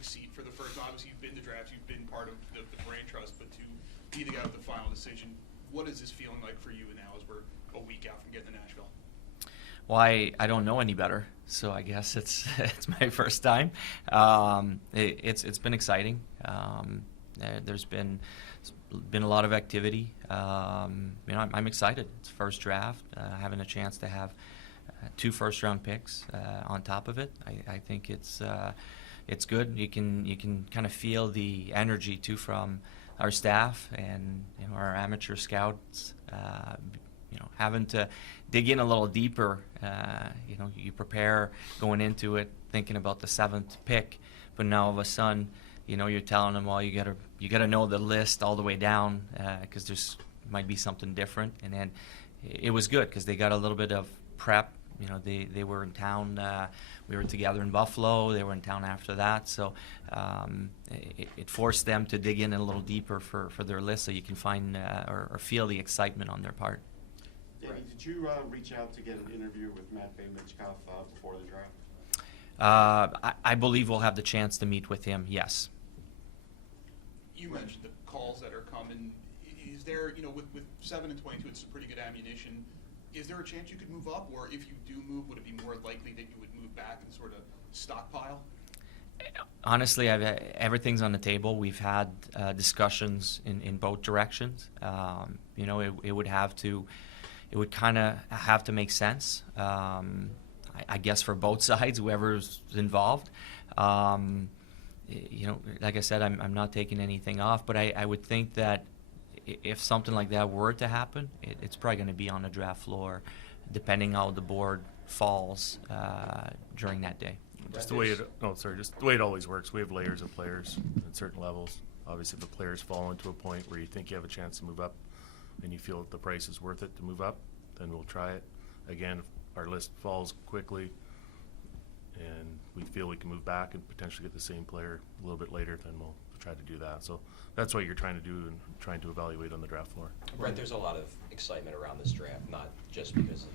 big seat for the first time. Obviously, you've been to drafts, you've been part of the brain trust, but to be the guy with the final decision, what is this feeling like for you now as we're a week out from getting to Nashville? Well, I don't know any better, so I guess it's my first time. It's been exciting. There's been a lot of activity. I'm excited. It's first draft, having a chance to have 2 first-round picks on top of it. I think it's good. You can kind of feel the energy too from our staff and our amateur scouts. Having to dig in a little deeper. You prepare going into it thinking about the 7th pick, but now all of a sudden, you're telling them, well, you gotta know the list all the way down because there's might be something different. And then it was good because they got a little bit of prep. They were in town. We were together in Buffalo. They were in town after that, so it forced them to dig in a little deeper for their list, so you can find or feel the excitement on their part. Danny, did you reach out to get an interview with Matt Michkov before the draft? I believe we'll have the chance to meet with him, yes. You mentioned the calls that are coming. Is there, with 7 and 22, it's some pretty good ammunition. Is there a chance you could move up, or if you do move, would it be more likely that you would move back and sort of stockpile? Honestly, everything's on the table. We've had discussions in both directions. It would kind of have to make sense, I guess, for both sides, whoever's involved. Like I said, I'm not taking anything off, but I would think that if something like that were to happen, it's probably going to be on the draft floor, depending how the board falls during that day. Just the way it always works. We have layers of players at certain levels. Obviously, if the players fall into a point where you think you have a chance to move up, and you feel that the price is worth it to move up, then we'll try it. Again, if our list falls quickly and we feel we can move back and potentially get the same player a little bit later, then we'll try to do that. So that's what you're trying to do and trying to evaluate on the draft floor. Brent, there's a lot of excitement around this draft, not just because of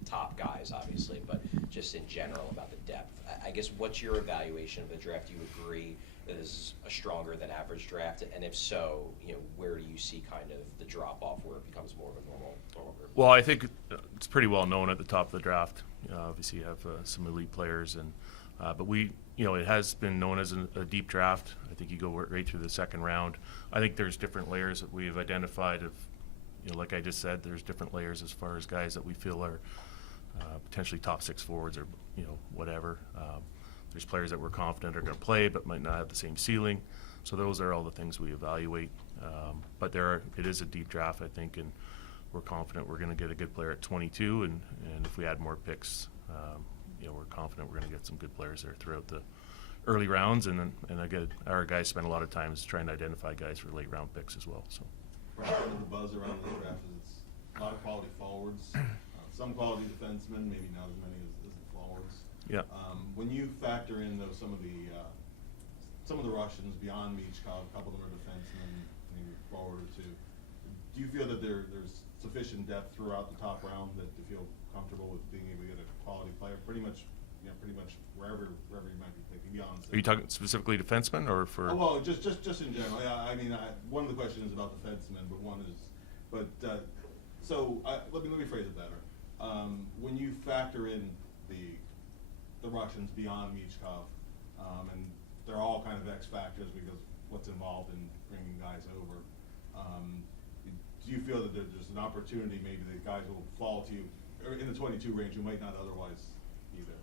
the top guys, obviously, but just in general about the depth. I guess, what's your evaluation of the draft? Do you agree that this is a stronger than average draft? And if so, where do you see kind of the drop-off where it becomes more of a normal group? Well, I think it's pretty well known at the top of the draft. Obviously, you have some elite players, and but it has been known as a deep draft. I think you go right through the second round. I think there's different layers that we've identified of, like I just said, there's different layers as far as guys that we feel are potentially top 6 forwards or, whatever. There's players that we're confident are going to play but might not have the same ceiling. So those are all the things we evaluate. But it is a deep draft, I think, and we're confident we're going to get a good player at 22, and if we add more picks, we're confident we're going to get some good players there throughout the early rounds, and our guys spend a lot of time trying to identify guys for late round picks as well. So, right, the buzz around the draft is it's a lot of quality forwards, some quality defensemen, maybe not as many as the forwards. Yeah. When you factor in though some of the Russians beyond Michkov, a couple of them are defensemen, maybe a forward or two. Do you feel that there's sufficient depth throughout the top round that to feel comfortable with being able to get a quality player pretty much wherever you might be picking beyond? Are you talking specifically defensemen or for? Oh, well, just in general. Yeah, I mean, one of the questions is about defensemen, let me phrase it better. When you factor in the Russians beyond Michkov, and they're all kind of X factors because what's involved in bringing guys over. Do you feel that there's an opportunity maybe that guys will fall to you in the 22 range who might not otherwise either?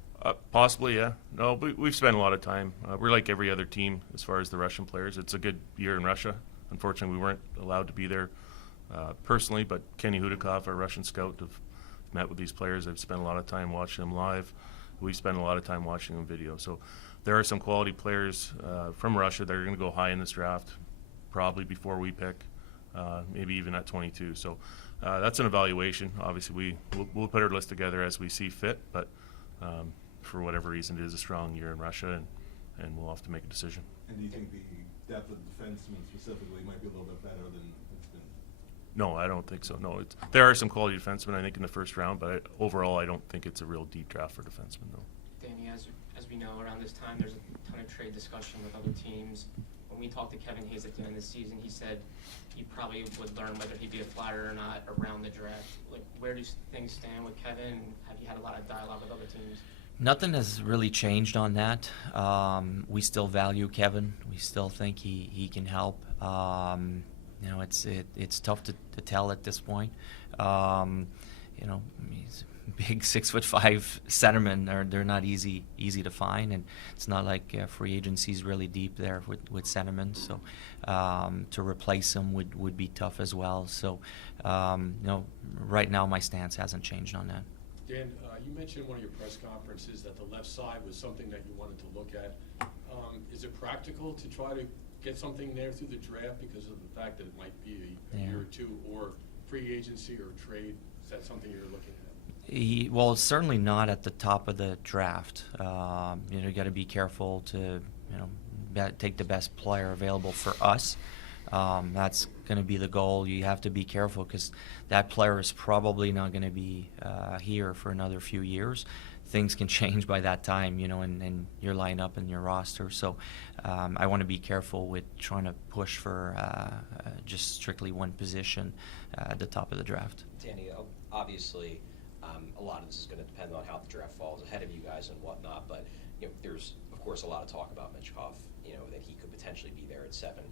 Possibly, yeah. No, we've spent a lot of time. We're like every other team as far as the Russian players. It's a good year in Russia. Unfortunately, we weren't allowed to be there personally, but Kenny Hudakov, our Russian scout, have met with these players. I've spent a lot of time watching them live. We spend a lot of time watching them video. So there are some quality players from Russia that are going to go high in this draft, probably before we pick. Maybe even at 22. So that's an evaluation. Obviously, we'll put our list together as we see fit, but for whatever reason, it is a strong year in Russia, and we'll have to make a decision. And do you think the depth of defensemen specifically might be a little bit better than it's been? No, I don't think so. No, there are some quality defensemen, I think, in the first round, but overall, I don't think it's a real deep draft for defensemen, though. Danny, as we know, around this time, there's a ton of trade discussion with other teams. When we talked to Kevin Hayes at the end of the season, he said he probably would learn whether he'd be a Flyer or not around the draft. Like, where do things stand with Kevin? Have you had a lot of dialogue with other teams? Nothing has really changed on that. We still value Kevin. We still think he can help. You know, it's tough to tell at this point. You know, he's a big 6'5" centerman. They're not easy to find, and it's not like free agency is really deep there with centermen. So to replace him would be tough as well. So you know, right now my stance hasn't changed on that. Dan, you mentioned in one of your press conferences that the left side was something that you wanted to look at. Is it practical to try to get something there through the draft because of the fact that it might be a year or two, or free agency or trade? Is that something you're looking at? Well, it's certainly not at the top of the draft. You know, you got to be careful to take the best player available for us. That's going to be the goal. You have to be careful because that player is probably not going to be here for another few years. Things can change by that time, you know, in your lineup and your roster. So I want to be careful with trying to push for just strictly one position at the top of the draft. Danny, obviously, a lot of this is going to depend on how the draft falls ahead of you guys and whatnot. But you know, there's of course a lot of talk about Michkov. You know, that he could potentially be there at 7.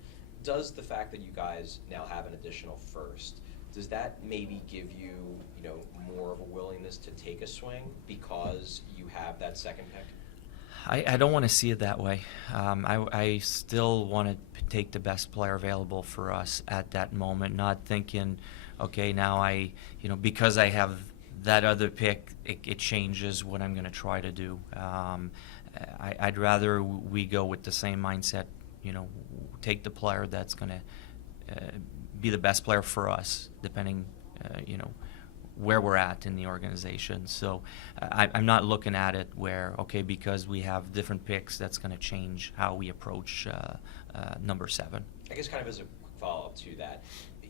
Does the fact that you guys now have an additional first, does that maybe give you, you know, more of a willingness to take a swing because you have that second pick? I don't want to see it that way. I still want to take the best player available for us at that moment, not thinking, okay, now because I have that other pick, it changes what I'm going to try to do. I'd rather we go with the same mindset, you know, take the player that's going to be the best player for us, depending, you know, where we're at in the organization. So I'm not looking at it where, okay, because we have different picks, that's going to change how we approach number 7. I guess kind of as a quick follow-up to that,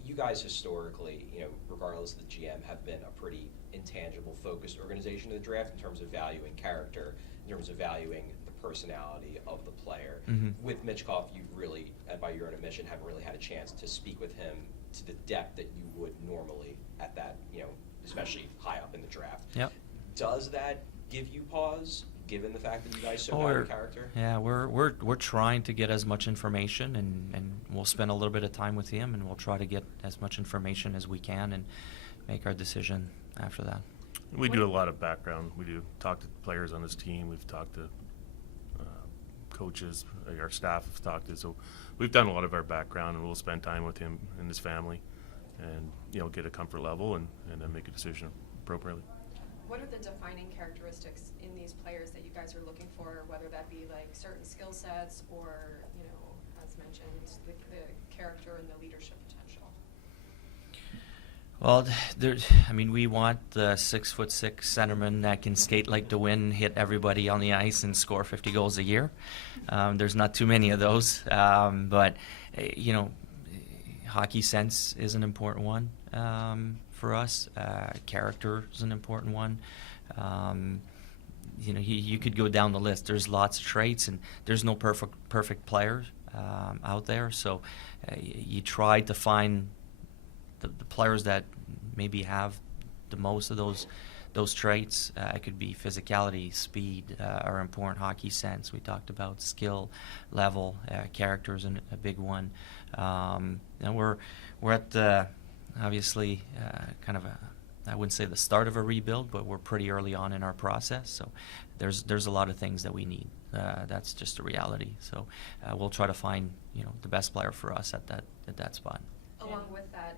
you guys historically, you know, regardless of the GM, have been a pretty intangible, focused organization in the draft in terms of valuing character, in terms of valuing the personality of the player. Mm-hmm. With Michkov, you really, and by your own admission, haven't really had a chance to speak with him to the depth that you would normally at that, you know, especially high up in the draft. Yep. Does that give you pause, given the fact that you guys so value character? Yeah, we're trying to get as much information, and we'll spend a little bit of time with him, and we'll try to get as much information as we can and make our decision after that. We do a lot of background. We do talk to players on this team. We've talked to coaches. Our staff have talked to. So we've done a lot of our background, and we'll spend time with him and his family, and you know, get a comfort level and then make a decision appropriately. What are the defining characteristics in these players that you guys are looking for, whether that be like certain skill sets or, you know, as mentioned, the character and the leadership potential? Well, we want the 6'6" centerman that can skate like the wind, hit everybody on the ice, and score 50 goals a year. There's not too many of those, but you know, hockey sense is an important one for us. Character is an important one. You know, you could go down the list. There's lots of traits, and there's no perfect player out there. So you try to find the players that maybe have the most of those traits. It could be physicality, speed, are important. Hockey sense, we talked about skill level. Character is a big one. And we're at the, obviously kind of I wouldn't say the start of a rebuild, but we're pretty early on in our process. So there's a lot of things that we need. That's just a reality. So we'll try to find, you know, the best player for us at that spot. Along with that,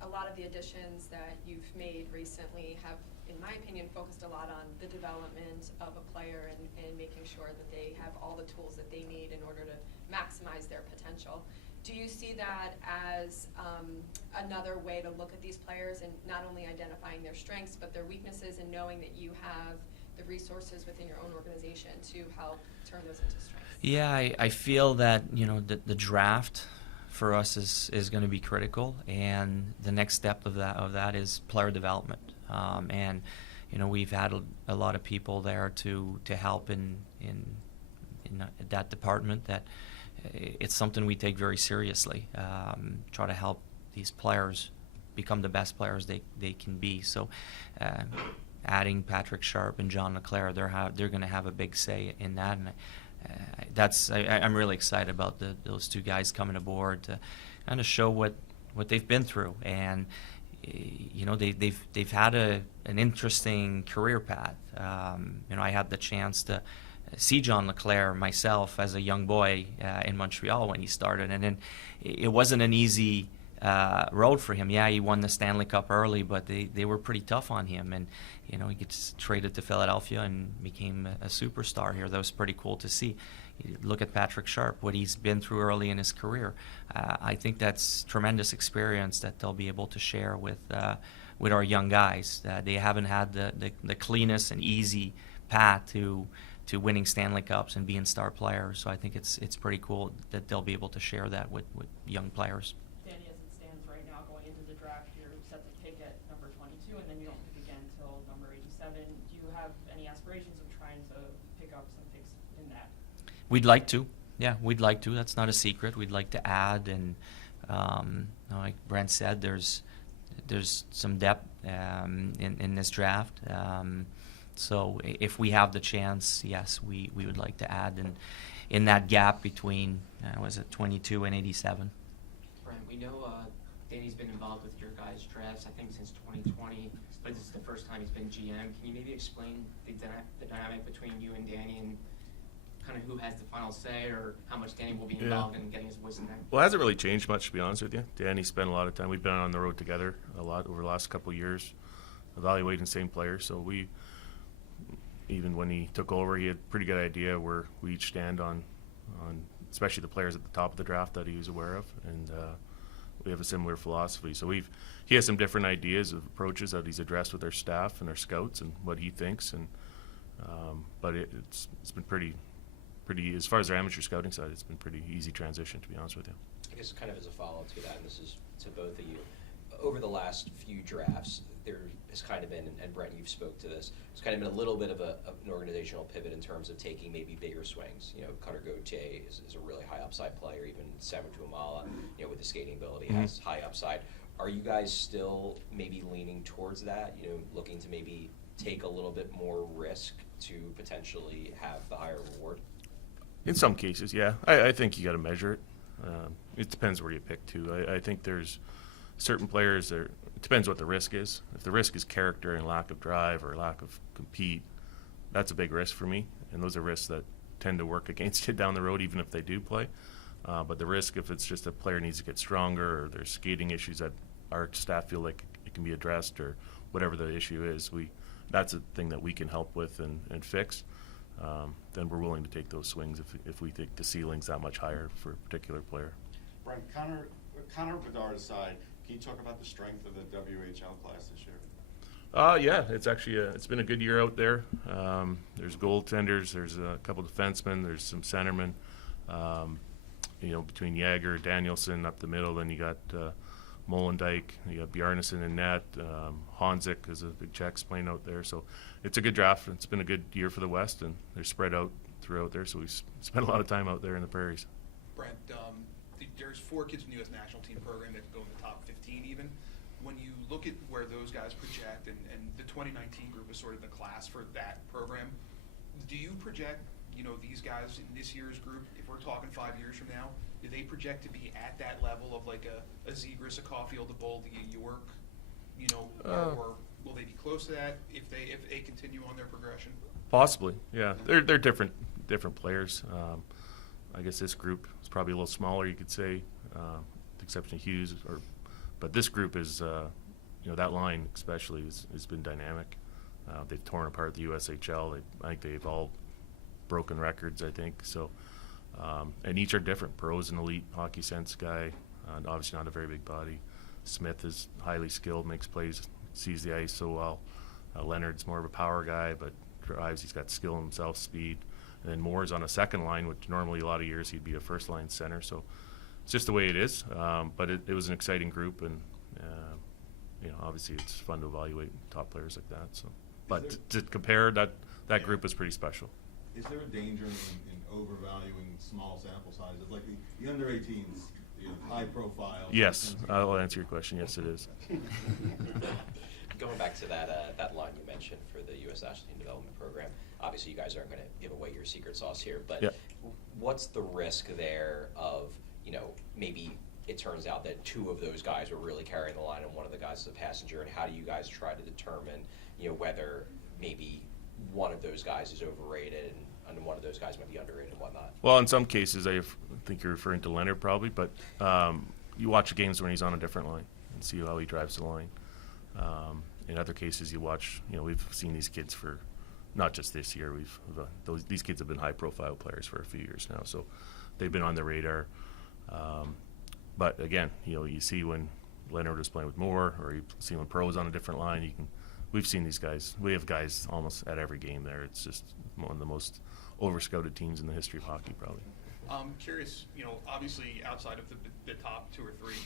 a lot of the additions that you've made recently have, in my opinion, focused a lot on the development of a player and making sure that they have all the tools that they need in order to maximize their potential. Do you see that as another way to look at these players and not only identifying their strengths but their weaknesses, and knowing that you have the resources within your own organization to help turn those into strengths? Yeah, I feel that, you know, the draft for us is going to be critical, and the next step of that is player development. And we've had a lot of people there to help in that department. That it's something we take very seriously. Try to help these players become the best players they can be. So, adding Patrick Sharp and John LeClair, they're going to have a big say in that, and I'm really excited about those two guys coming aboard to kind of show what they've been through. And they've had an interesting career path. I had the chance to see John LeClair myself as a young boy in Montreal when he started, and then it wasn't an easy road for him. Yeah, he won the Stanley Cup early, but they were pretty tough on him, and he gets traded to Philadelphia and became a superstar here. That was pretty cool to see. Look at Patrick Sharp, what he's been through early in his career. I think that's tremendous experience that they'll be able to share with our young guys. They haven't had the cleanest and easy path to winning Stanley Cups and being star players. So I think it's pretty cool that they'll be able to share that with young players. Danny, as it stands right now, going into the draft, you're set to pick at number 22, and then you don't pick again until number 87. Do you have any aspirations of trying to pick up some picks in that? We'd like to. Yeah, we'd like to. That's not a secret. We'd like to add, and like Brent said, there's some depth in this draft. So if we have the chance, yes, we would like to add in that gap between 22 and 87. Brent, we know Danny's been involved with your guys' drafts, I think, since 2020, but this is the first time he's been GM. Can you maybe explain the dynamic between you and Danny and kind of who has the final say, or how much Danny will be involved in getting his voice in there? Well, it hasn't really changed much, to be honest with you. Danny spent a lot of time. We've been on the road together a lot over the last couple of years, evaluating the same players. So even when he took over, he had a pretty good idea where we each stand on especially the players at the top of the draft that he was aware of, and we have a similar philosophy. So he has some different ideas of approaches that he's addressed with our staff and our scouts and what he thinks, and but it's been pretty, as far as our amateur scouting side, it's been pretty easy transition, to be honest with you. I guess kind of as a follow-up to that, and this is to both of you, over the last few drafts, there has kind of been, and Brent, you've spoke to this, there's kind of been a little bit of an organizational pivot in terms of taking maybe bigger swings. Cutter Gauthier is a really high upside player. Even Samu Tuamala, with the skating ability, has high upside. Are you guys still maybe leaning towards that? Looking to maybe take a little bit more risk to potentially have the higher reward? In some cases, yeah. I think you got to measure it. It depends where you pick to. I think there's certain players that it depends what the risk is. If the risk is character and lack of drive or lack of compete, that's a big risk for me. And those are risks that tend to work against you down the road, even if they do play. But the risk, if it's just a player needs to get stronger or there's skating issues that our staff feel like it can be addressed, or whatever the issue is, that's a thing that we can help with and fix. Then we're willing to take those swings if we think the ceiling's that much higher for a particular player. Brian, Connor Bedard aside, can you talk about the strength of the WHL class this year? Yeah, it's actually it's been a good year out there. There's goaltenders, there's a couple defensemen, there's some centermen. Between Jagger, Danielson up the middle, then you got Molendyke, you got Bjarnason in net. Honzik is a big Czechs playing out there. So it's a good draft. It's been a good year for the West, and they're spread out throughout there. So we spent a lot of time out there in the prairies. Brent, there's 4 kids from the U.S. national team program that can go in the top 15 even. When you look at where those guys project, and the 2019 group is sort of the class for that program, do you project, these guys in this year's group, if we're talking 5 years from now, do they project to be at that level of like a Zegras, a Caulfield, a Boldy, a York, or will they be close to that if they continue on their progression? Possibly, yeah. They're different players. I guess this group is probably a little smaller, you could say, with the exception of Hughes. But this group is, that line especially has been dynamic. They've torn apart the USHL. I think they've all broken records, I think. So, and each are different. Perot's an elite hockey sense guy, obviously not a very big body. Smith is highly skilled, makes plays, sees the ice so well. Leonard's more of a power guy, but drives. He's got skill himself, speed. And then Moore's on a second line, which normally a lot of years he'd be a first line center. So it's just the way it is. But it was an exciting group, and obviously it's fun to evaluate top players like that. So But to compare, that group was pretty special. Is there a danger in overvaluing small sample sizes, like the under 18s, high profile? Yes, I'll answer your question. Yes, it is. Going back to that line you mentioned for the U.S. National Team Development Program, obviously you guys aren't going to give away your secret sauce here, but Yeah. what's the risk there of, maybe it turns out that two of those guys were really carrying the line and one of the guys is a passenger, and how do you guys try to determine, whether maybe one of those guys is overrated and one of those guys might be underrated and whatnot? Well, in some cases, I think you're referring to Leonard probably, but you watch the games when he's on a different line and see how he drives the line. In other cases, you watch. We've seen these kids for not just this year. These kids have been high-profile players for a few years now, so they've been on the radar. But again, you see when Leonard was playing with Moore, or you see when Pro's on a different line. We've seen these guys. We have guys almost at every game there. It's just one of the most over-scouted teams in the history of hockey, probably. I'm curious, obviously outside of the top two or three,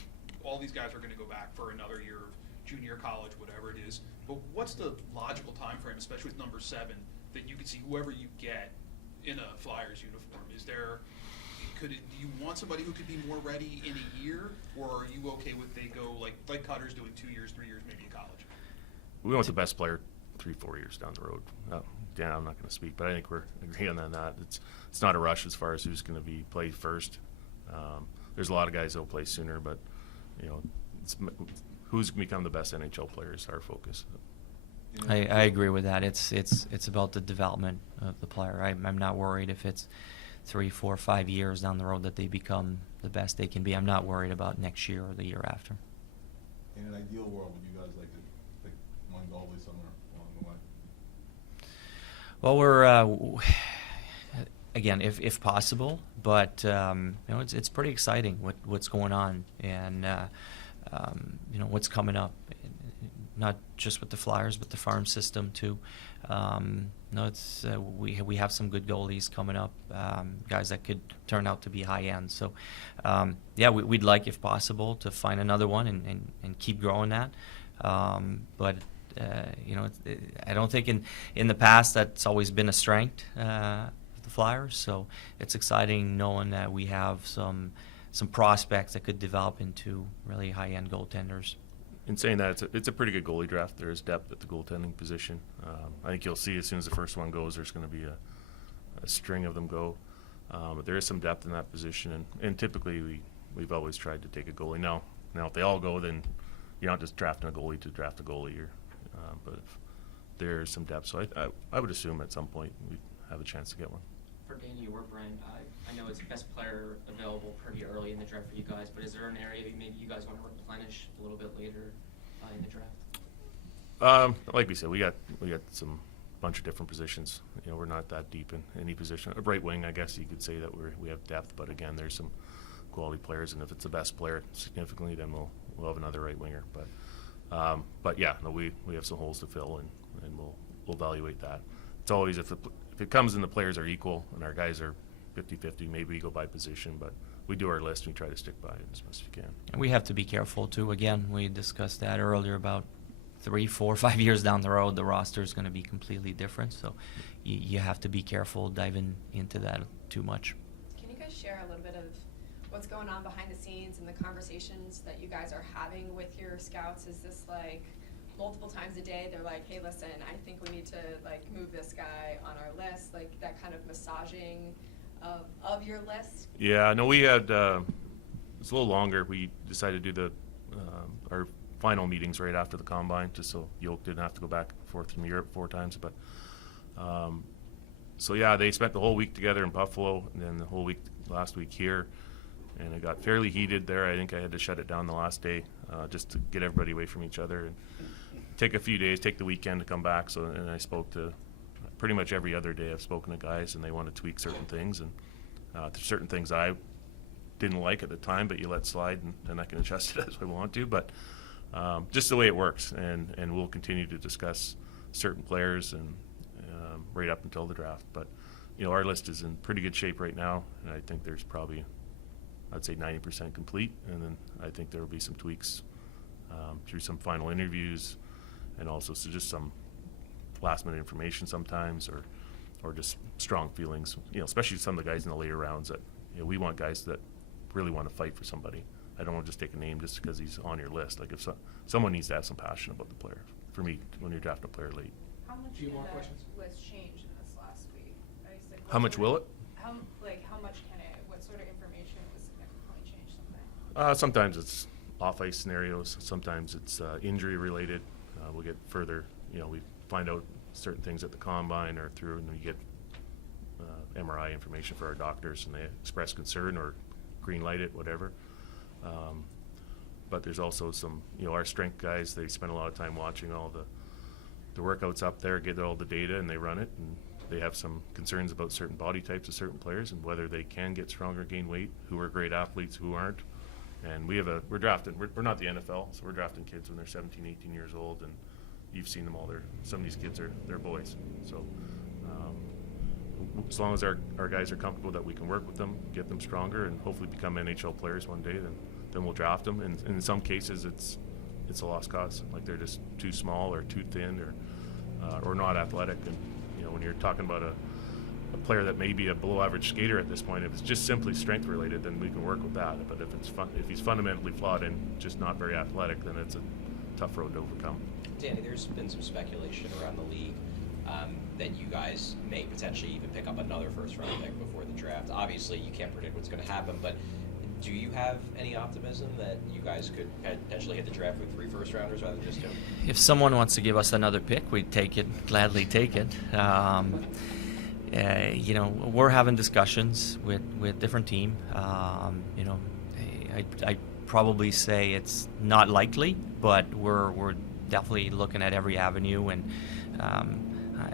all these guys are going to go back for another year of junior college, whatever it is. But what's the logical time frame, especially with number 7, that you could see whoever you get in a Flyers uniform? Do you want somebody who could be more ready in a year, or are you okay with they go like Cutter's doing 2 years, 3 years, maybe in college? We want the best player 3-4 years down the road. Dan, I'm not going to speak, but I think we're agreeing on that. It's not a rush as far as who's going to play first. There's a lot of guys that'll play sooner, but who's going to become the best NHL player is our focus. I agree with that. It's about the development of the player. I'm not worried if it's 3, 4, 5 years down the road that they become the best they can be. I'm not worried about next year or the year after. In an ideal world, would you guys like to pick one goalie somewhere along the way? Well, we're again, if possible, but it's pretty exciting what's going on and what's coming up. Not just with the Flyers, but the farm system too. We have some good goalies coming up, guys that could turn out to be high end. So, we'd like, if possible, to find another one and keep growing that. But I don't think in the past that's always been a strength of the Flyers. So it's exciting knowing that we have some prospects that could develop into really high end goaltenders. In saying that, it's a pretty good goalie draft. There is depth at the goaltending position. I think you'll see as soon as the first one goes, there's going to be a string of them go. But there is some depth in that position, and typically we've always tried to take a goalie. Now if they all go, then you're not just drafting a goalie to draft a goalie. But if there's some depth, so I would assume at some point we'd have a chance to get one. For Danny or Brent, I know it's best player available pretty early in the draft for you guys, but is there an area maybe you guys want to replenish a little bit later in the draft? Like we said, we got some bunch of different positions. We're not that deep in any position. A right wing, I guess you could say that we have depth, but again, there's some quality players, and if it's the best player significantly, then we'll have another right winger. But we have some holes to fill, and we'll evaluate that. It's always if it comes in the players are equal and our guys are 50-50, maybe we go by position, but we do our list and we try to stick by it as much as we can. And we have to be careful too. Again, we discussed that earlier about 3, 4, 5 years down the road, the roster is going to be completely different. So you have to be careful diving into that too much. Can you guys share a little bit of what's going on behind the scenes and the conversations that you guys are having with your scouts? Is this like multiple times a day they're like, hey, listen, I think we need to move this guy on our list, like that kind of massaging of your list? Yeah, no, we had it's a little longer. We decided to do our final meetings right after the combine, just so Yoke didn't have to go back and forth from Europe 4 times. But they spent the whole week together in Buffalo, and then the whole week last week here, and it got fairly heated there. I think I had to shut it down the last day just to get everybody away from each other and take a few days, take the weekend to come back. And I spoke to pretty much every other day. I've spoken to guys, and they want to tweak certain things, and there's certain things I didn't like at the time, but you let slide, and I can adjust it as I want to. But just the way it works, and we'll continue to discuss certain players and right up until the draft. But our list is in pretty good shape right now, and I think there's probably, I'd say 90% complete, and then I think there will be some tweaks through some final interviews, and also just some last minute information sometimes, or just strong feelings. Especially some of the guys in the later rounds that we want guys that really want to fight for somebody. I don't want to just take a name just because he's on your list. Like if someone needs to have some passion about the player. For me, when you're drafting a player late. How much Few can more that questions? list change in this last week? How much will it? How much can it? What sort of information would significantly change something? Sometimes it's off-ice scenarios. Sometimes it's injury related. We'll get further. We find out certain things at the combine or through, and we get MRI information for our doctors, and they express concern or green light it, whatever. But there's also some, our strength guys. They spend a lot of time watching all the workouts up there, get all the data, and they run it. And they have some concerns about certain body types of certain players and whether they can get stronger, gain weight, who are great athletes, who aren't. And we're drafting. We're not the NFL, so we're drafting kids when they're 17, 18 years old, and you've seen them all. Some of these kids they're boys. So as long as our guys are comfortable that we can work with them, get them stronger, and hopefully become NHL players one day, then we'll draft them. And in some cases, it's a lost cause. Like they're just too small or too thin or not athletic. And when you're talking about a player that may be a below-average skater at this point, if it's just simply strength-related, then we can work with that. But if he's fundamentally flawed and just not very athletic, then it's a tough road to overcome. Danny, there's been some speculation around the league that you guys may potentially even pick up another first-round pick before the draft. Obviously, you can't predict what's going to happen, but do you have any optimism that you guys could potentially hit the draft with 3 first-rounders rather than just 2? If someone wants to give us another pick, we'd take it, gladly take it. We're having discussions with different team. I'd probably say it's not likely, but we're definitely looking at every avenue, and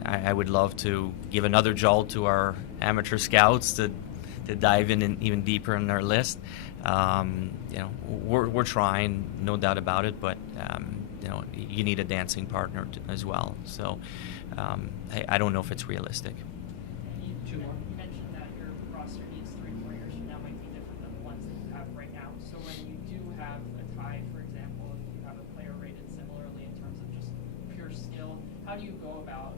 I would love to give another jolt to our amateur scouts to dive in even deeper in our list. We're trying, no doubt about it, but you need a dancing partner as well. So I don't know if it's realistic. You mentioned that your roster needs 3 or 4 years from now might be different than the ones that you have right now. So when you do have a tie, for example, if you have a player rated similarly in terms of just pure skill, how do you go about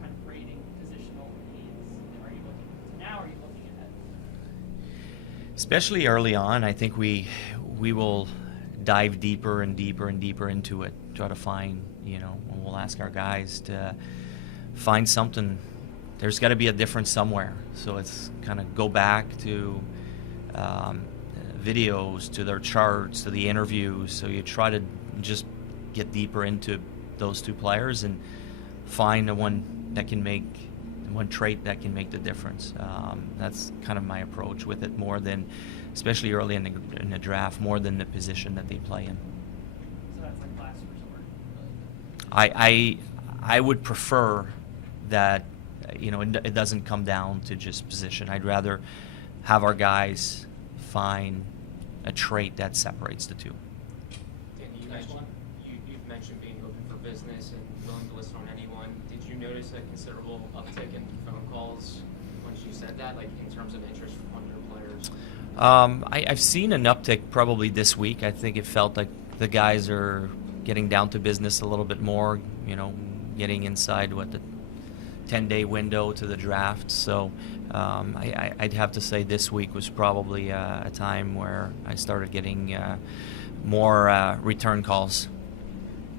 kind of rating positional needs? Are you looking to now, or are you looking ahead? Especially early on, I think we will dive deeper and deeper and deeper into it, try to find, we'll ask our guys to find something. There's got to be a difference somewhere. So it's kind of go back to videos, to their charts, to the interviews. So you try to just get deeper into those 2 players and find the one trait that can make the difference. That's kind of my approach with it, more than, especially early in the draft, more than the position that they play in. So that's like last resort. I would prefer that it doesn't come down to just position. I'd rather have our guys find a trait that separates the 2. Danny, you've mentioned being open for business and willing to listen on anyone. Did you notice a considerable uptick in phone calls once you said that, like in terms of interest from your players? I've seen an uptick probably this week. I think it felt like the guys are getting down to business a little bit more, getting inside the 10-day window to the draft. So I'd have to say this week was probably a time where I started getting more return calls.